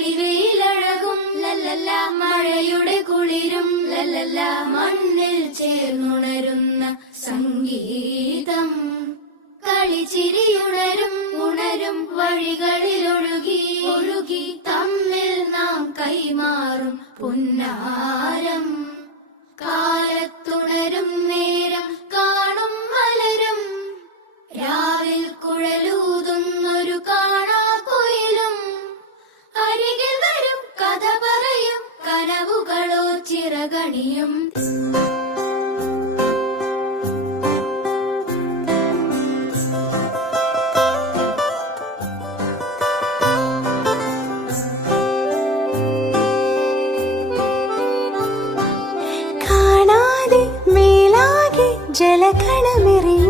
തെളിവെയിലഴകും ലല്ലല്ല, മഴയുടെ കുളിരും ലല്ലല്ല, മണ്ണിൽ ചേർന്നുണരുന്ന സംഗീതം. കളിച്ചിരിയുണരും ഉണരും വഴികളിൽ ഒഴുകി ഒഴുകി തമ്മിൽ നാം കൈമാറും പുന്നാരം. കാലത്തുണരും നേരം കാണും മലരും, രാവിൽ കുഴലൂതുന്നൊരു കാണാക്കുയിലും. അരികിൽ വരും കഥ പറയും കനവുകളോ ചിറകണിയും. ജലകണമെറിയും